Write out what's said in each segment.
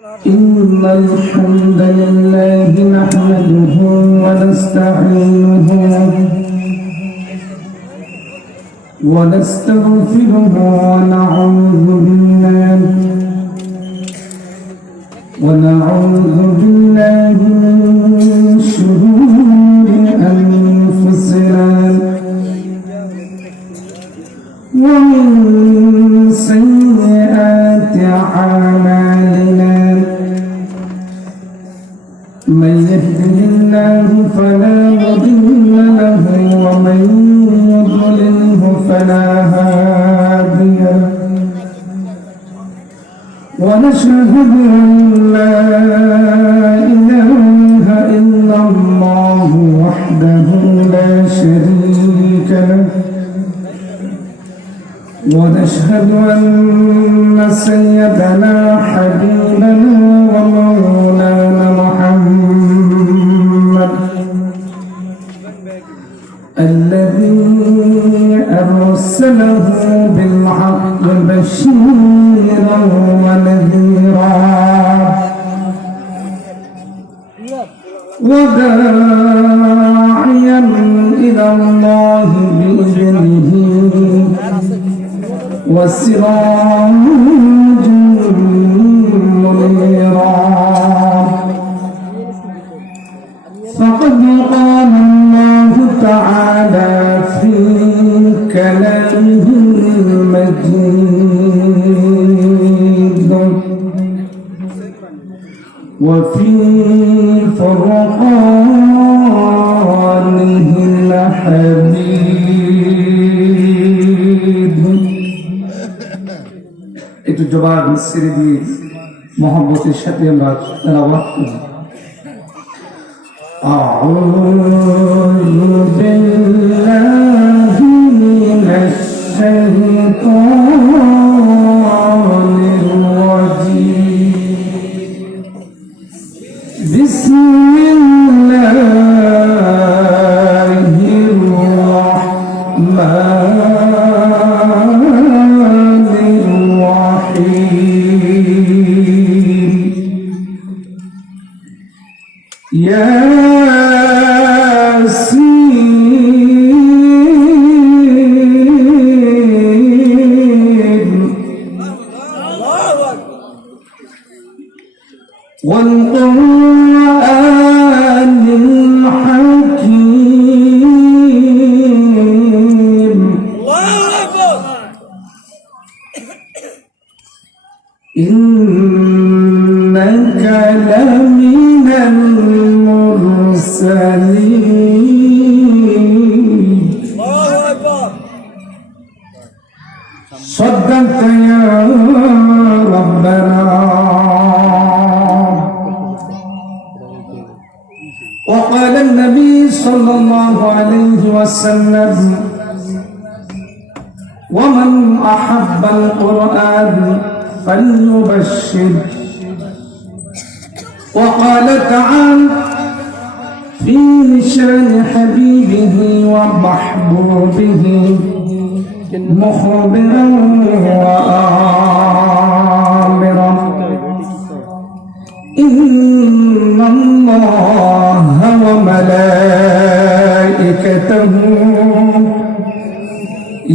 إن الحمد لله نحمده ونستعينه ونستغفره ونعوذ بالله ونعوذ بالله من الله فلا مضل له ومن يضلله فلا هادي له. ونشهد أن لا إله إلا الله وحده لا شريك له. ونشهد أن سيدنا حبيبنا ومولانا একটু জবাব ছেড়ে দিয়ে মহব্বতের সাথে আমরা তেলাওয়াত করি أعوذ بالله من الشيطان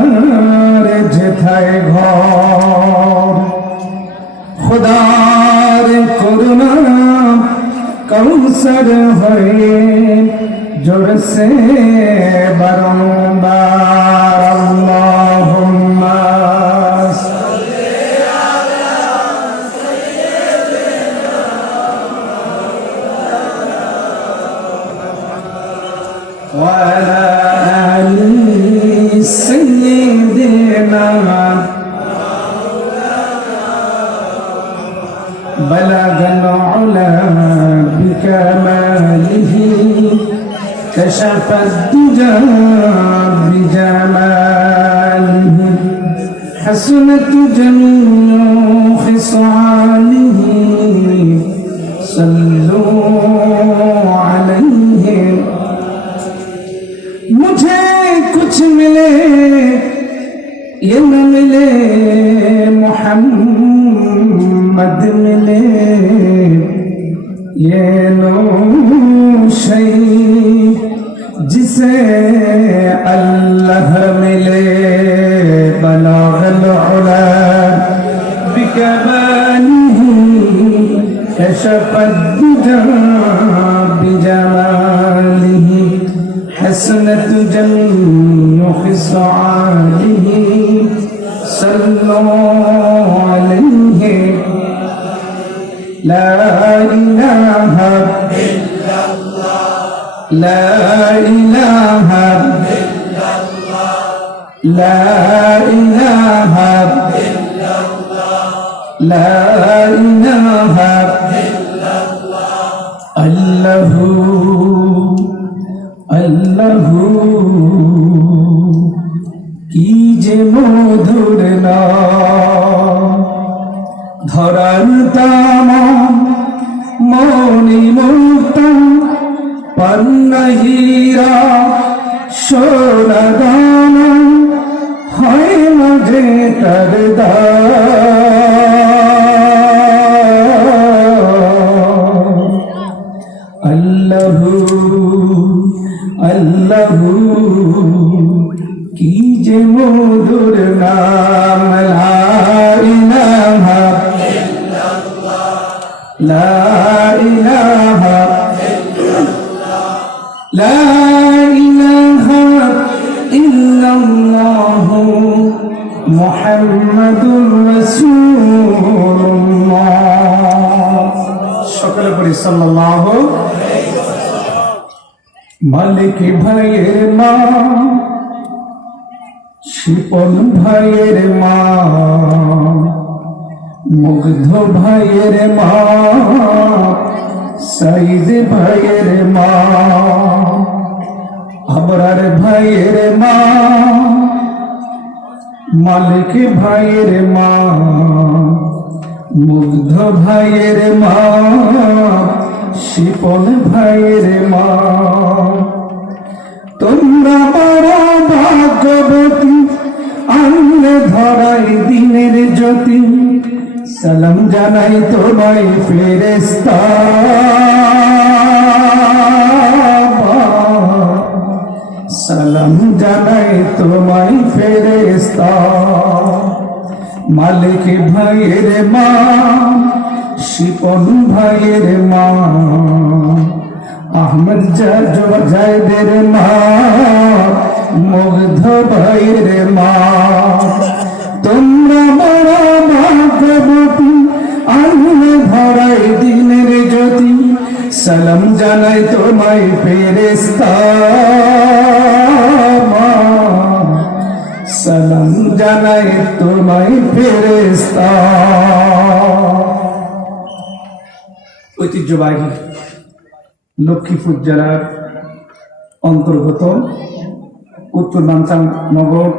আমেনার যেথায় ঘর। খোদার করুণা কৌসর হয়ে জোরসে বারংবার حسنت جميع خصاله صلوا عليه مجھے کچھ ملے یہ نہ ملے محمد ملے یہ نو شئی جسے الدجى بجماله حسنة جميع خصاله. صلوا عليه. لا إله إلا الله. لا إله إلا الله. لا إله إلا الله لا إله إلا الله আল্লাহ কি যে মধুর না ধরার তামা মনি মুক্তা পান্নহীরা সোনা মধুর নাম, লা ইলাহা লা ইলাহা লা ইলাহা ইল্লাল্লাহ। মুহাম্মাদুর রাসূলুল্লাহ সকলে পড়ি সাল্লাল্লাহু মালিক ভাইয়ের মা শিপন ভাইয়ের মা, মুগ্ধ ভাইয়ের মা সাইদ ভাইয়ের মা, আবরার ভাইয়ের মা, মালিক ভাইয়ের মা, মুগ্ধ ভাইয়ের মা, শিপন ভাইয়ের মা। তোমরা বড় ভাগ্যবতী, আনলে ধরাই দিনের জ্যোতি। সালাম জানাই তোমায় ফেরেস্তা সালাম জানাই তোমায় ফেরেস্তা মালিক ভাইয়ের মা, শিপন ভাইয়ের মা। আহমদ জায়দের মা, মুগ্ধ ভাইয়ের মা। তোমরা বড় ভাগ্যবতী আনলে ধরাই দিনের জ্যোতি, সালাম জানাই তোমায় ফেরেস্তা সালাম জানাই তোমায় ফেরেস্তা ঐতিহ্যবাহী লক্ষ্মীপুর জেলার অন্তর্গত উত্তর নামচাং নগর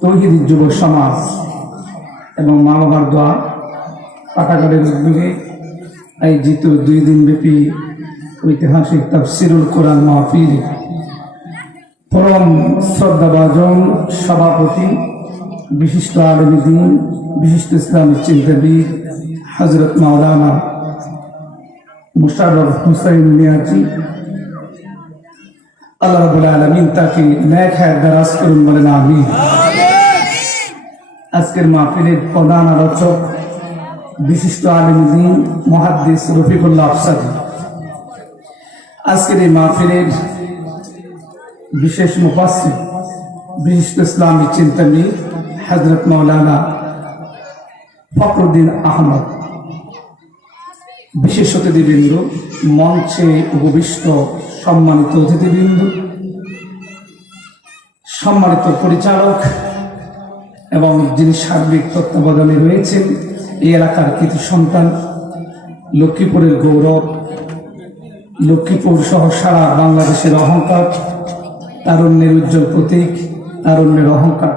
তৌহিদি যুব সমাজ এবং মা বাবার দোয়া পাঠাগারের উদ্যোগে আয়োজিত দুই দিন ব্যাপী ঐতিহাসিক তাফসিরুল কোরআন মাহফিল। পরম শ্রদ্ধাভাজন সভাপতি, বিশিষ্ট আলমী দিন, বিশিষ্ট ইসলামী চিন্তাবিদ হজরত মাওলানা মুশারফ হুসাইন মিয়াজি। আল্লাহ রাবুল আলমিন তাকে ন্যাক হায়াত দারাজ করুন বলেন আমি আজকের মাহফিলের প্রধান আলোচক বিশিষ্ট আলম দিন মহাদ্দিস রফিকুল্লাহ আফসাদি। আজকের এই মাহফিলের বিশেষ মুফাসির বিশিষ্ট ইসলামী চিন্তনী হজরত মৌলানা ফখরুদ্দিন আহমদ। বিশেষ অতিথিবৃন্দ মঞ্চে উপবিষ্ট সম্মানিত অতিথিবৃন্দ, সম্মানিত পরিচালক এবং যিনি সার্বিক তত্ত্বাবধানে রয়েছেন এই এলাকার কৃতি সন্তান, লক্ষ্মীপুরের গৌরব, লক্ষ্মীপুর সহ সারা বাংলাদেশের অহংকার, তারুণ্যের উজ্জ্বল প্রতীক, তারুণ্যের অহংকার।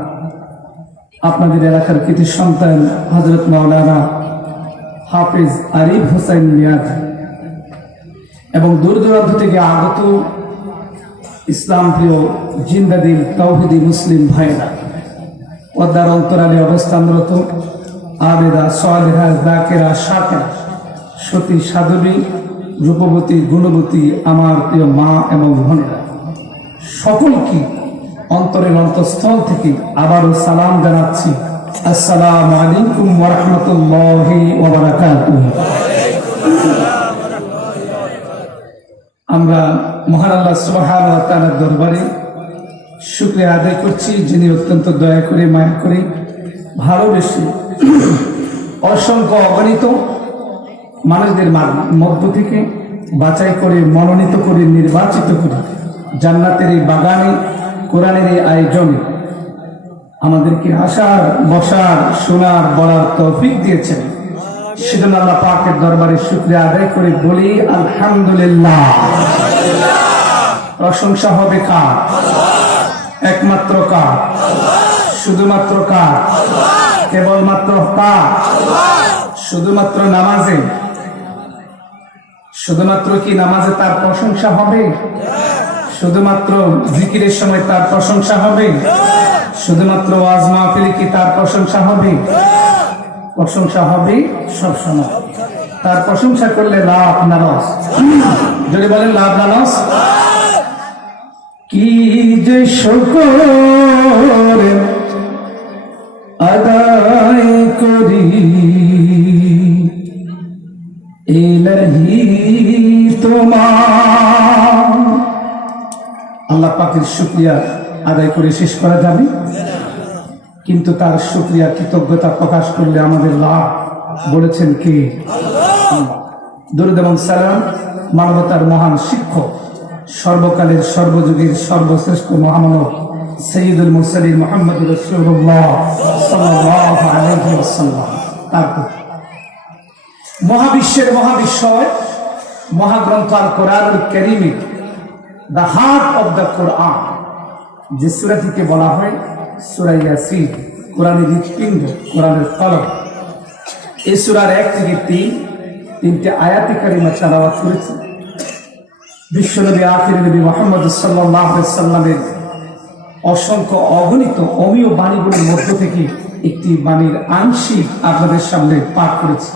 আপনাদের এলাকার কৃতি সন্তান হজরত মাওলানা হাফিজ আরিফ হোসেন মিয়াদ। এবং দূর দূরান্ত থেকে আগত ইসলাম প্রিয় জিন্দাদিল তৌহিদি মুসলিম ভাইরা পদ্মার অন্তরালে অবস্থানরত আবেদা সোয়ালেহা জাকেরা সাকেরা সতী সাধবী, রূপবতী গুণবতী আমার প্রিয় মা এবং বোনেরা, সকলকে অন্তরের অন্তঃস্থল থেকে আবারও সালাম জানাচ্ছি। আসসালামু আলাইকুম ওরহমতুল্লাহি ওবরাকাতুহ আমরা মহান আল্লাহ সুবহান ওয়া তাআলার দরবারে শুকরিয়া আদায় করছি, যিনি অত্যন্ত দয়া করে, মায়া করে, ভালোবেসে অসংখ্য অগণিত মানুষদের মধ্য থেকে বাছাই করে, মনোনীত করে, নির্বাচিত করে জান্নাতের এই বাগানে, কোরআনের এই আয়োজনে আমাদেরকে আসার, বসার, শোনার, বলার তৌফিক দিয়েছেন। সেজন্য আল্লাহ পাকের দরবারে শুক্রিয়া আদায় করে বলি, আলহামদুলিল্লাহ। প্রশংসা হবে কার? একমাত্র কার? শুধুমাত্র কার? কেবলমাত্র কার শুধুমাত্র নামাজে? শুধুমাত্র কি নামাজে তার প্রশংসা হবে? শুধুমাত্র জিকিরের সময় তার প্রশংসা হবে? শুধুমাত্র ওয়াজ মাহফিলে কি তার প্রশংসা হবে? প্রশংসা হবে সব সময় তার প্রশংসা করলে লাভ না লস? যদি বলেন লাভ না লস? কি যে শকর আদায় করি? এলহি তোমার। আল্লাহ পাকের শুক্রিয়া। আদায় করে শেষ করা যাবে। কিন্তু তার শুক্রিয়া কৃতজ্ঞতা প্রকাশ করলে আমাদের লাভ বলেছেন কি? দরুদ সালাম মানবতার মহান শিক্ষক, সর্বকালের সর্বযুগের সর্বশ্রেষ্ঠ মহামানব সৈয়দুল মুরসালিন মোহাম্মদ তারপর মহাবিশ্বের মহাবিশ্বয়, মহাগ্রন্থ আর কোরআনুল কারীমে, the heart of the Quran. যে সূরাটিকে বলা হয় সুরাইয়া ইয়াসিন, কোরআনের হৃৎপিণ্ড, কোরআনের কলম। এই সূরার এক থেকে তিন, তিনটে আয়াতি কারিমা করেছে। বিশ্বনবী আখির নবী মোহাম্মদ আলাইহি সাল্লামের অসংখ্য অগণিত অমীয় বাণীগুলির মধ্য থেকে একটি বাণীর আংশিক আপনাদের সামনে পাঠ করেছি।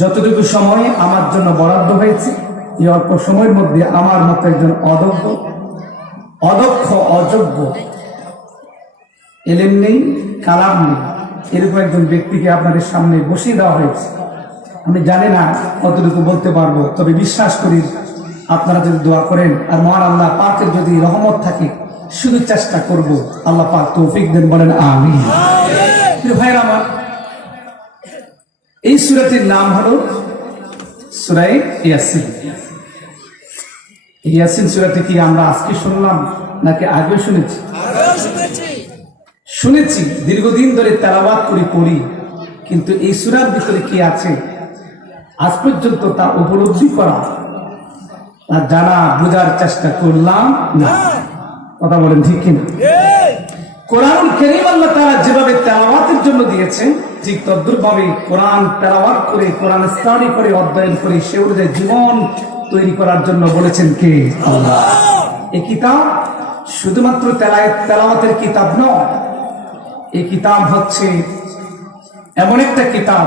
যতটুকু সময় আমার জন্য বরাদ্দ হয়েছে, এই অল্প সময়ের মধ্যে আমার মতো একজন অদক্ষ অদক্ষ, অযোগ্য। এলেম নেই, কালাম নেই। এরকম একজন ব্যক্তিকে আপনাদের সামনে বসিয়ে দেওয়া হয়েছে। আমি জানি না কতটুকু বলতে পারব, তবে বিশ্বাস করি আপনারা যদি দোয়া করেন, আর মহান আল্লাহ পাকের যদি রহমত থাকে, শুধু চেষ্টা করব, আল্লাহ পাক তৌফিক দেন, বলেন আমি ভাইয়ের আমার, এই সুরাটির নাম হলো সুরাই ইয়াসিন। ইয়াসিন সুরাটি কি আমরা আজকে শুনলাম নাকি আগে শুনেছি? শুনেছি। দীর্ঘদিন ধরে তেলাবাদ করি পড়ি কিন্তু এই সুরার ভিতরে কি আছে? আজ পর্যন্ত তা উপলব্ধি করা তা জানা বোঝার চেষ্টা করলাম না। কথা বলেন ঠিক কিনা? কোরআন করিম আল্লাহ তারা যেভাবে তেলাওয়াতের জন্য দিয়েছেন ঠিক তদ্রুপভাবে কোরআন তেলাওয়াত করে কোরআন স্টাডি করে অধ্যয়ন করে সে অনুযায়ী জীবন তৈরি করার জন্য বলেছেন কে? এই কিতাব শুধুমাত্র তেলাওয়াতের কিতাব নয় এই কিতাব হচ্ছে এমন একটা কিতাব।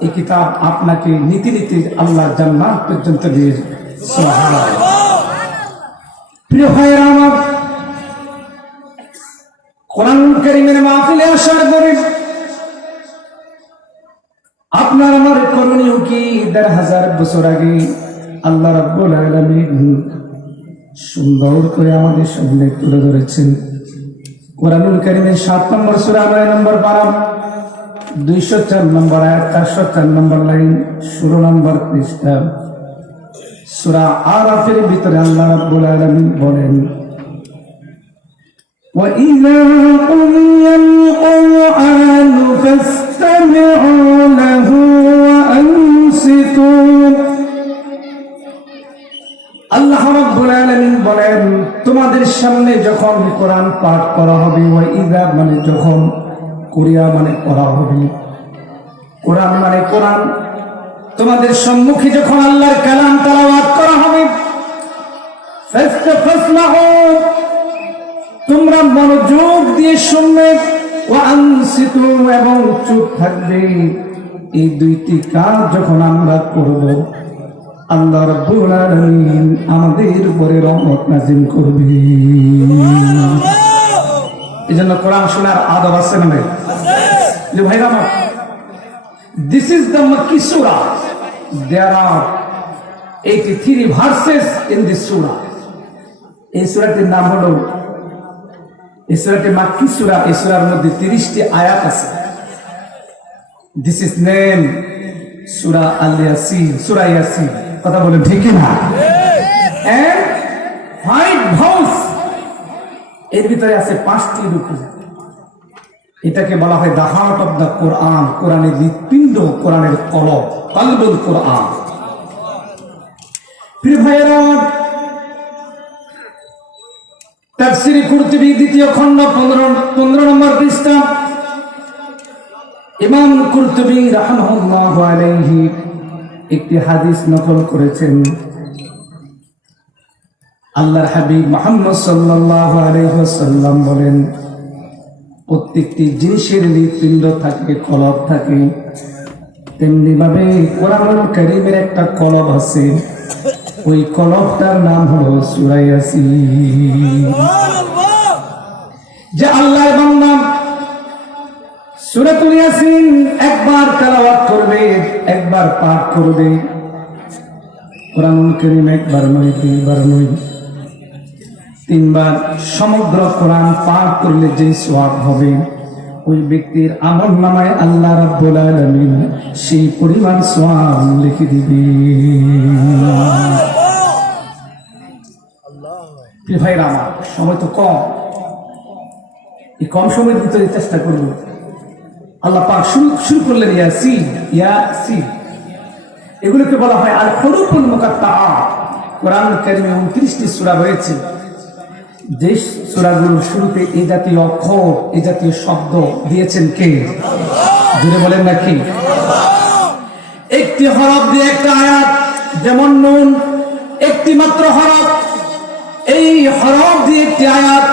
এই কিতাব আপনাকে নীতি নীতি আল্লাহ জান্নাত পর্যন্ত আপনার আমার করণীয় কি? দেড় হাজার বছর আগে আল্লাহ রাব্বুল আলামিন সুন্দর করে আমাদের সামনে তুলে ধরেছেন কোরআনুল কারিমের সাত নম্বর সূরা নয় নম্বর পারা দুইশো চার নম্বর আয়াত চারশো চার নম্বর লাইন ষোলো নম্বর পৃষ্ঠা সূরা আরাফের ভিতরে আল্লাহ রাব্বুল আলামিন বলেন وإذا قضي القرآن فاستمعوا له وأنصتوا আল্লাহ রাব্বুল বলেন, তোমাদের সামনে যখন কোরআন পাঠ করা হবে ওয়া মানে যখন কোরিয়া মানে করা হবে, কোরআন মানে কোরআন। তোমাদের সম্মুখে যখন আল্লাহর কালাম তেলাওয়াত করা হবে তোমরা মনোযোগ দিয়ে শুনবে এবং চুপ থাকবে। এই দুইটি কাজ যখন আমরা করব আল্লাহ রাব্বুল আলামিন আমাদের উপরে রহমত নাজিল করবে। এই জন্য কোরআন শোনার আদব আছে না ভাই যে ভাইরা this is the makki Surah there are 83 verses in this সূরা এই সূরাটির নাম হলো, এই সূরাটি মাক্কি সূরা এই সূরার মধ্যে 30টি আয়াত আছে। দিস ইজ নেম সূরা আল ইয়াসিন সূরা ইয়াসিন কথা বলেন, ঠিক কি না এন্ড এর ভিতরে আছে পাঁচটি এটাকে বলা হয় দ্য কোরআন, কোরআনের হৃৎপিণ্ড, কোরআনের কলব, কলবুল কোরআন। দ্বিতীয় খণ্ড, পনেরো পনেরো নম্বর পৃষ্ঠা। ইমাম কুরতুবী রাহমাহুল্লাহু আলাইহি একটি হাদিস নকল করেছেন। আল্লাহর হাবিব মুহাম্মদ আলাইহি বলেন, প্রত্যেকটি জিনিসের হৃৎপিণ্ড থাকে, কলব থাকে। তেমনি ভাবে কোরআনুল কারীমের একটা কলব আছে। ওই কলবটার নাম হলো সূরা ইয়াসিন। যে আল্লাহ এবং নাম সূরাতুল ইয়াসিন একবার তেলাওয়াত করবে, একবার পাঠ করবে। কোরআনুল কারীম একবার নয় দুইবার নয়। তিনবার সমগ্র কোরআন পাঠ করলে যে সোয়াব হবে, ওই ব্যক্তির আমল নামায় আল্লাহ রাব্বুল আলামিন সেই পরিমাণ সোয়াব লিখে দিবে। ভাইরা আমার, সময় তো কম। এই কম সময়ের ভিতরে চেষ্টা করব। আল্লাহ পাক শুরু শুরু করলেন ইয়াসি ইয়াসি এগুলোকে বলা হয় আর হরুফুল মুকাত্তা কোরআন কারিমে উনত্রিশটি সূরা রয়েছে। যে সূরাগুলোর শুরুতে এই জাতীয় অক্ষর এই জাতীয় শব্দ দিয়েছেন কে? জুড়ে বলেন না নাকি একটি হরফ দিয়ে একটা আয়াত, যেমন নুন, একটি মাত্র হরফ। এই হরফ দিয়ে একটি আয়াত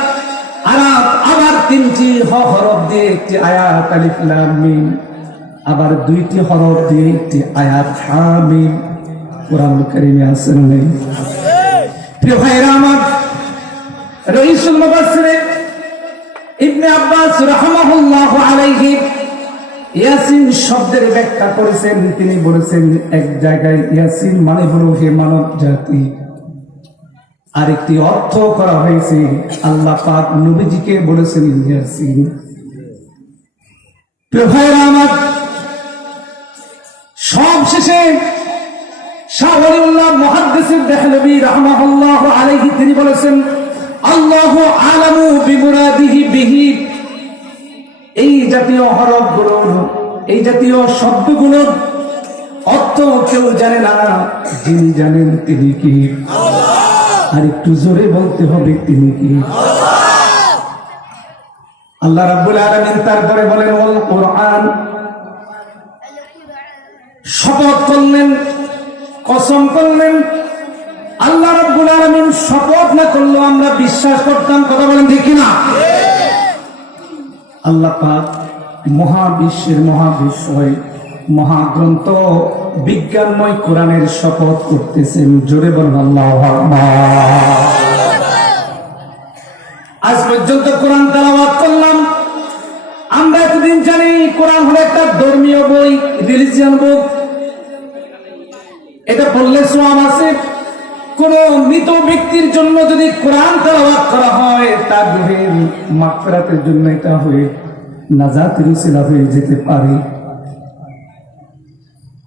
আয়াত তিনটি হরফ দিয়ে একটি আয়াত আলিফ লাম মিম, আবার দুইটি হরফ দিয়ে একটি আয়াত হামিম কোরআন কারিমে আছেন নেই প্রিয় ভাইরা আমার, রইসুল মুবাসসিরে ইবনে আব্বাস রাহমাহুল্লাহু আলাইহি ইয়াসিন শব্দের ব্যাখ্যা করেছেন। তিনি বলেছেন, এক জায়গায় ইয়াসিন মানে হলো হে মানব জাতি আরেকটি অর্থ করা হয়েছে, আল্লাহ পাক নবীজিকে বলেছেন, ইয়াসিন। আমার সব শেষে শাহ ওলিউল্লাহ মুহাদ্দিসির দেহলভী আলাইহি তিনি বলেছেন, আল্লাহু আলামু বিহি। এই জাতীয় হরফগুলোর এই জাতীয় শব্দগুলোর অর্থ কেউ জানে না, যিনি জানেন তিনি কি? আর একটু জোরে বলতে হবে তিনি কি? আল্লাহ রাব্বুল আলামিন তারপরে বলেন, ওয়াল কোরআন। শপথ করলেন, কসম করলেন। আল্লাহ রাব্বুল আলামিন শপথ না করলেও আমরা বিশ্বাস করতাম, কথা বলেন ঠিক না আল্লাহ পাক মহাবিশ্বের মহাবিশ্বয় মহাগ্রন্থ বিজ্ঞানময় কোরআনের শপথ করতেছেন। জোরে আজ পর্যন্ত কোরআন তেলাওয়াত করলাম। আমরা এতদিন জানি কোরআন হলো একটা ধর্মীয় বই, রিলিজিয়ান বুক এটা বললে সোয়াব আছে। কোন মৃত ব্যক্তির জন্য যদি কোরআন তেলাওয়াত করা হয়, তার রুহের মাগফিরাতের জন্য এটা হয়ে নাজাতের উসিলা হয়ে যেতে পারে।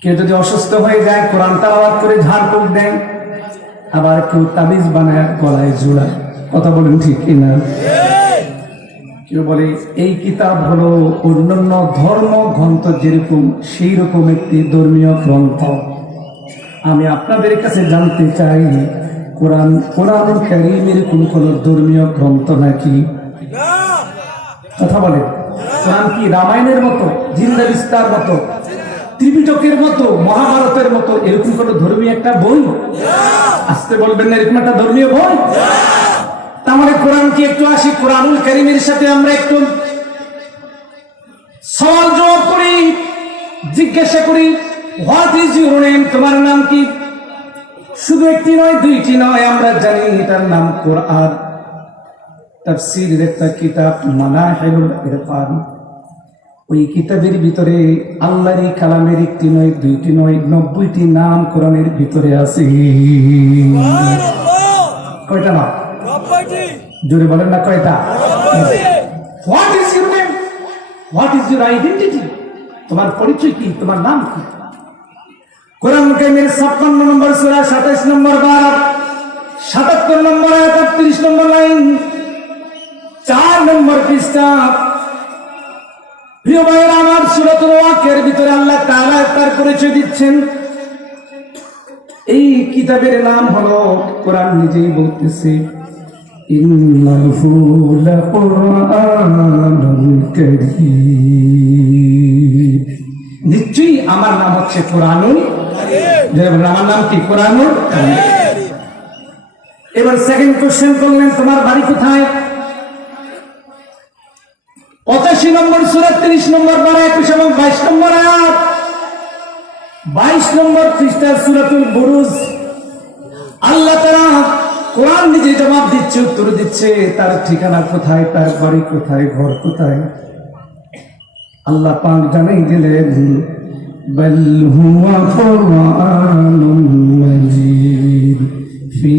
কেউ যদি অসুস্থ হয়ে যায়, কোরআন তালাওয়াত করে ঝাড়ফুঁক দেয়, আবার কেউ তাবিজ বানায়, গলায় জোড়ায়। কথা বলেন ঠিক কিনা? কেউ বলে, এই কিতাব হলো অন্যান্য ধর্ম গ্রন্থ যেরকম সেই রকম একটি ধর্মীয় গ্রন্থ। আমি আপনাদের কাছে জানতে চাই, কোরআন কোরআন কারিম এরকম কোন ধর্মীয় গ্রন্থ নাকি? কথা বলে কোরআন কি রামায়ণের মতো জিন্দা বিস্তার মতো? ত্রিপিটকের মতো, মহাভারতের মতো, এরকম কোন ধর্মীয় একটা বই? আসতে বলবেন না, এরকম একটা ধর্মীয় বই? তাহলে কোরআন কি একটু আসি, কোরআনুল করিমের সাথে আমরা একটু সওয়াল জবাব করি, জিজ্ঞাসা করি হোয়াট ইজ ইউর নেম তোমার নাম কি? শুধু একটি নয়, দুইটি নয়, আমরা জানি এটার নাম কোরআন। তাফসীরের একটা কিতাব মানাহিলুল ইরফান। ওই কিতাবের ভিতরে আল্লাহরই কালামের একটি নয় দুইটি নয় নব্বইটি নাম কোরআনের ভিতরে আছে। কয়টা নাম? জোরে বলেন না কয়টা? What is your name what is your identity তোমার পরিচয় কি? তোমার নাম কি? কোরআন কাইমের ছাপ্পান্ন নম্বর সুরা সাতাইশ নম্বর বার সাতাত্তর নম্বর আয়াত নম্বর লাইন চার নম্বর পৃষ্ঠা। প্রিয় ভাইয়ের, আমার সুরতুল ওয়াকের ভিতরে আল্লাহ তাআলা তার পরিচয় দিচ্ছেন। এই কিতাবের নাম হলো কোরআন নিজেই বলতেছে নিশ্চয়ই আমার নাম হচ্ছে কোরআনুল আমার নাম কি? কোরআনুল। এবার সেকেন্ড কোশ্চেন করলেন, তোমার বাড়ি কোথায়? পঁচাশি নম্বর সুরা, তিরিশ নম্বর বারো একুশ এবং বাইশ নম্বর আয়াত। বাইশ নম্বর খ্রিস্টার সুরাতুল বুরুজ। আল্লাহ তারা কোরআন নিজে জবাব দিচ্ছে, উত্তর দিচ্ছে, তার ঠিকানা কোথায়, তার বাড়ি কোথায়, ঘর কোথায়? আল্লাহ পাক জানাই দিলেন, বল হুয়া কুরআনুম মাজিদ ফি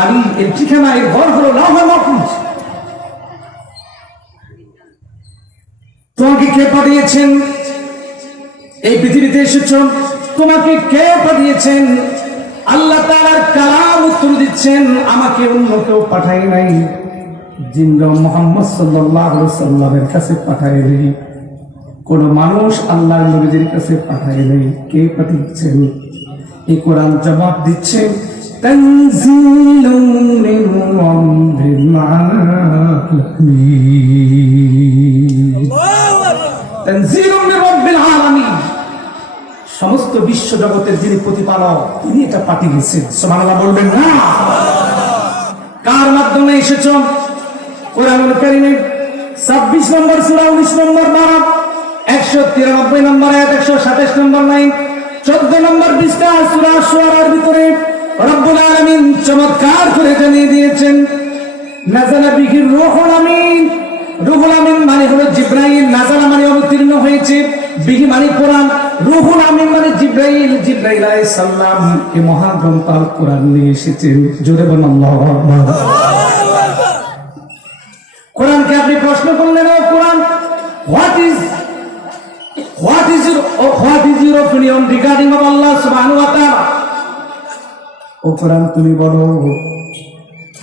বাড়ি এর ঠিকানা এর ঘর হলো তোমাকে কে পাঠিয়েছেন? এই পৃথিবীতে এসেছ। তোমাকে কে পাঠিয়েছেন? আল্লাহ কালাম উত্তর দিচ্ছেন, আমাকে অন্য কেউ পাঠাই নাই। জিন্দ মোহাম্মদ আলাইহি সাল্লামের কাছে পাঠাই কোন মানুষ আল্লাহর নবীদের কাছে পাঠাই নাই। কে পাঠিয়েছেন? এই কোরআন জবাব দিচ্ছে তানজিলুম মির রাব্বিল আলামিন। তানজিলুম মির রাব্বিল আলামিন। সমস্ত বিশ্ব জগতের যিনি প্রতিপালক, তিনি এটা পাঠিয়েছেন। সুবহানাল্লাহ বলবেন না? কার মাধ্যমে এসেছ? কোরআনুল কারীমে 26 নম্বর সূরা 19 নম্বর বারা 193 নম্বর আয়াত 127 নম্বর লাইন 14 নম্বর পৃষ্ঠা সূরা শুআরার ভিতরে রব্বুল আলামিন চমৎকার করে জানিয়ে দিয়েছেন, নাজালা বিহির রূহুল আমিন। রুহুল আমিন মানে হলো জিব্রাইল, নাজালা মানে অবতীর্ণ হয়েছে, বিহি মানে কোরআন, রুহুল আমিন মানে জিব্রাইল জিব্রাইল আলাইহিস সালাম এই মহাগ্রন্থ আল কোরআন নিয়ে এসেছেন। জোরে বলুন, আল্লাহু আকবার। কোরআনকে আপনি প্রশ্ন করলেন, ও কোরআন what is what is what is your opinion regarding of আল্লাহ সুবহানাহু ওয়া তাআলা ও কোরআন তুমি বলো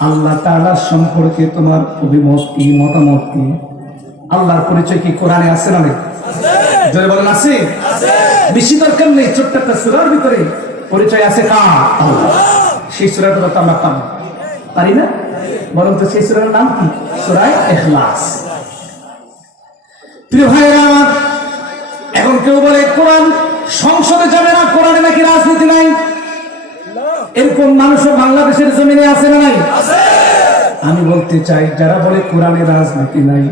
আল্লাহ তাআলার সম্পর্কে তোমার অভিমত কি মতামত কি? আল্লাহর পরিচয় কি কোরআনে আছে না জোরে বলেন আছে? বেশি দরকার নেই ছোট্ট একটা সুরার ভিতরে পরিচয় আছে সেই সুরাটা তো আমরা পাবো। পারি না? বরং তো সেই সুরার নাম কি? সুরায় এখলাস। প্রিয় ভাইয়েরা আমার এখন কেউ বলে কোরআন সংসদে যাবে না কোরআনে নাকি রাজনীতি নাই? এরকম মানুষও বাংলাদেশের জমিনে আছে না নাই? আমি বলতে চাই যারা বলে কোরআনে রাজনীতি নাই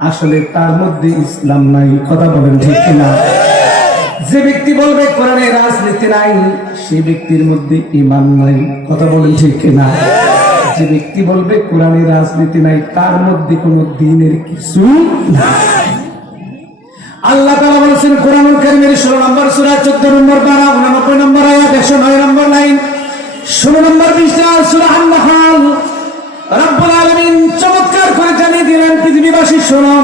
আসলে তার মধ্যে ইসলাম নাই কথা বলেন ঠিক কিনা? যে ব্যক্তি বলবে কোরআনে রাজনীতি নাই সে ব্যক্তির মধ্যে ইমান নাই কথা বলেন ঠিক কিনা? যে ব্যক্তি বলবে কোরআনের রাজনীতি নাই তার মধ্যে কোনো দিনের কিছু নাই। আল্লাহ তাআলা বলেছেন কোরআনুল কারীমের 16 নম্বর সূরা 14 নম্বর পারা 89 নম্বর আয়াত 109 নম্বর লাইন 16 নম্বর পৃষ্ঠা সূরা আন-নাহাল রব্বুল আলামিন চমৎকার করে জানিয়ে দিলেন পৃথিবীবাসী শোনো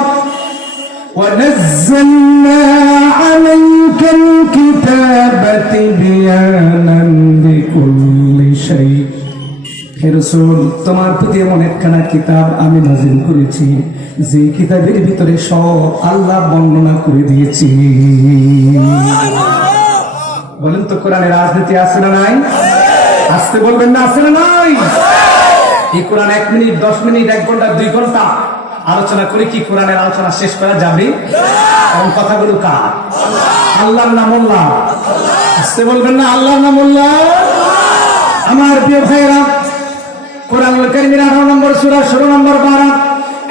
ونزلنا عليك الكتاب تبيانا لكل شيء রাসূল, তোমার প্রতি এমন একখানা কিতাব আমি নাজিল করেছি যে কিতাবের ভিতরে সব আল্লাহ বর্ণনা করে দিয়েছি। বলেন তো কোরআনে রাজনীতি আছে না নাই? আসতে বলবেন না আছে না নাই? এই কোরআন এক মিনিট দশ মিনিট এক ঘণ্টা দুই ঘণ্টা আলোচনা করে কি কোরআনের আলোচনা শেষ করা যাবে? এবং কথাগুলো কার? আল্লাহর নাম উল্লাহ আসতে বলবেন না আল্লাহর নাম উল্লাহ আমার প্রিয় ভাইরা কোরআন কারিমের আঠারো নম্বর সুরা, ষোলো নম্বর বারা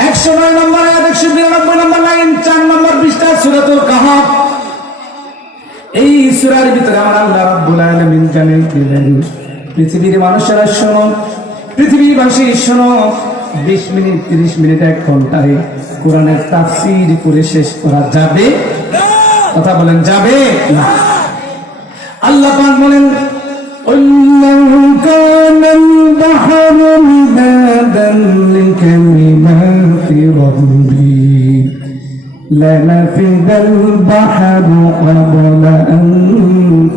একশো নয় নম্বর আয়াত, একশো বিরানব্বই নম্বর লাইন, চার নম্বর পৃষ্ঠা, সুরাতুল কাহাফ। এই সুরার ভিতরে আমার আল্লাহ রাব্বুল আলামিন জানেন পৃথিবীর মানুষেরা শোনো, পৃথিবীবাসী শোনো, বিশ মিনিট, তিরিশ মিনিট, এক ঘন্টায় কোরআনের তাফসির করে শেষ করা যাবে? কথা বলেন, যাবে? আল্লাহ বলেন قل ربي لنفد البحر قبل أن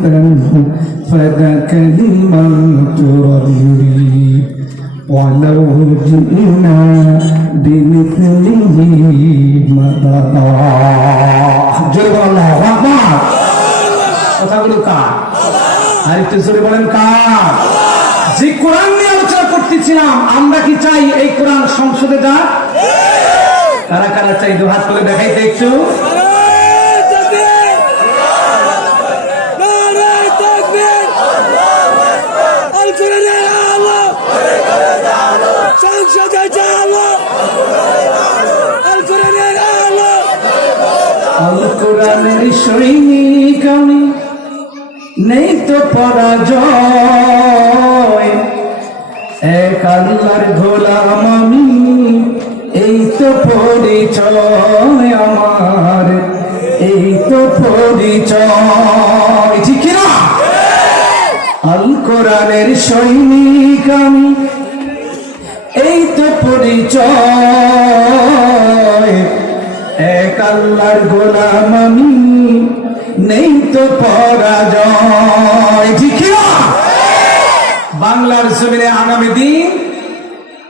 تنفد كلمات ربي ولو جئنا بمثله مددا جرب الله أكبر কথাগুলো কার আর একটু জোরে বলেন কার যে কোরআন নিয়ে আলোচনা করতেছিলাম আমরা কি চাই এই কোরআন সংসদে যা কারা কারা চাই দু হাত করে তাকবীর আল কোরআনের নেই তো পরাজয়। এক আল্লাহর এই তো পরিচয় আমার, এই তো পরিচয়। ঠিক না আল কোরআনের সৈনিক আমি, এই তো পরিচয়। এক আল্লাহর গোলাম আমি, নেই তো পরাজয়। ঠিক না বাংলার জমিনে আগামী দিন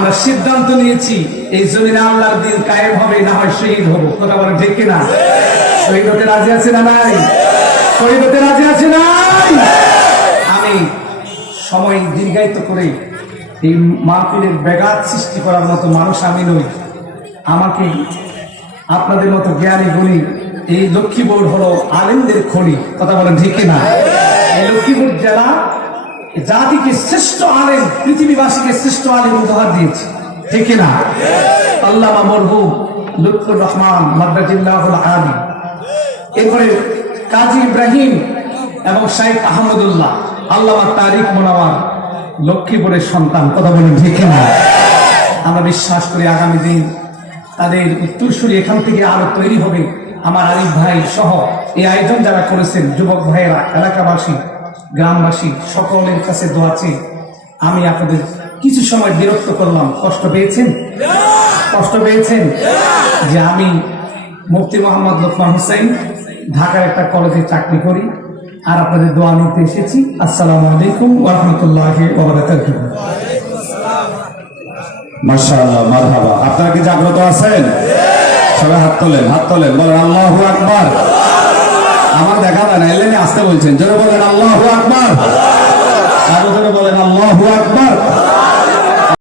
আমরা সিদ্ধান্ত নিয়েছি, এই জমিনে আল্লাহর দিন কায়েম হবে, না হয় শহীদ হব। কথা বলে ঢেকে না শহীদ হতে রাজি আছে না নাই? শহীদ হতে রাজি আছে নাই? আমি সময় দীর্ঘায়িত করে এই মাহফিলের ব্যাঘাত সৃষ্টি করার মতো মানুষ আমি নই। আমাকে আপনাদের মতো জ্ঞানী গুণী এই লক্ষ্মীপুর হলো আলেমদের খনি। কথা বলেন ঠিক না এই লক্ষ্মীপুর জেলা জাতিকে শ্রেষ্ঠ আলেম, পৃথিবীবাসীকে শ্রেষ্ঠ আলেম উপহার দিয়েছে। ঠিক না আল্লাহ মরহুম লুৎফুর রহমান মাদ্রাজিল্লাহ আলী এরপরে কাজী ইব্রাহিম এবং শাইখ আহমদুল্লাহ, আল্লামা তারিক মোনাওয়ার লক্ষ্মীপুরের সন্তান। কথা বলেন, ঠিক না আমরা বিশ্বাস করি আগামী দিন তাদের উত্তরসূরি এখান থেকে আরও তৈরি হবে। আমার আরিফ ভাই সহ এই আয়োজন যারা করেছেন, যুবক ভাইয়েরা, এলাকাবাসী গ্রামবাসী সকলের কাছে দোয়াচ্ছি আমি আপনাদের কিছু সময় বিরক্ত করলাম। কষ্ট পেয়েছেন? কষ্ট পেয়েছেন? যে আমি মুফতি মোহাম্মদ লোকমান হুসাইন, ঢাকার একটা কলেজে চাকরি করি আর আপনাদের দোয়া নিতে এসেছি। আসসালামু আলাইকুম ওরহমতুল্লাহ মারহাবা। আপনারা কি জাগ্রত আছেন? সবাই হাত তোলেন হাত তোলেন, বলেন আল্লাহু আকবার। আমার দেখা যায় না এলেনি আসতে বলছেন। জোরে বলেন আল্লাহ আকবর। আরও জোরে বলেন আল্লাহ আকবার।